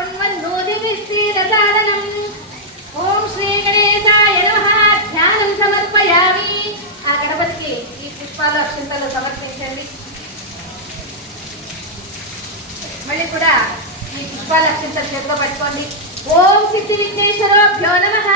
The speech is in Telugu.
शृण्वन्नोदिभिस्त्रीरसादनम् ఓం శ్రీ గణేశాయ నమః. ధ్యానం సమర్పయామి. ఆ గణపతికి ఈ పుష్పాలు అక్షింతలు సమర్పించండి. మళ్ళీ కూడా ఈ పుష్పాలు అక్షింతలు చేతిలో పట్టుకోండి. ఓం సిద్ధి విఘ్నేశ్వరోభ్యో నమః.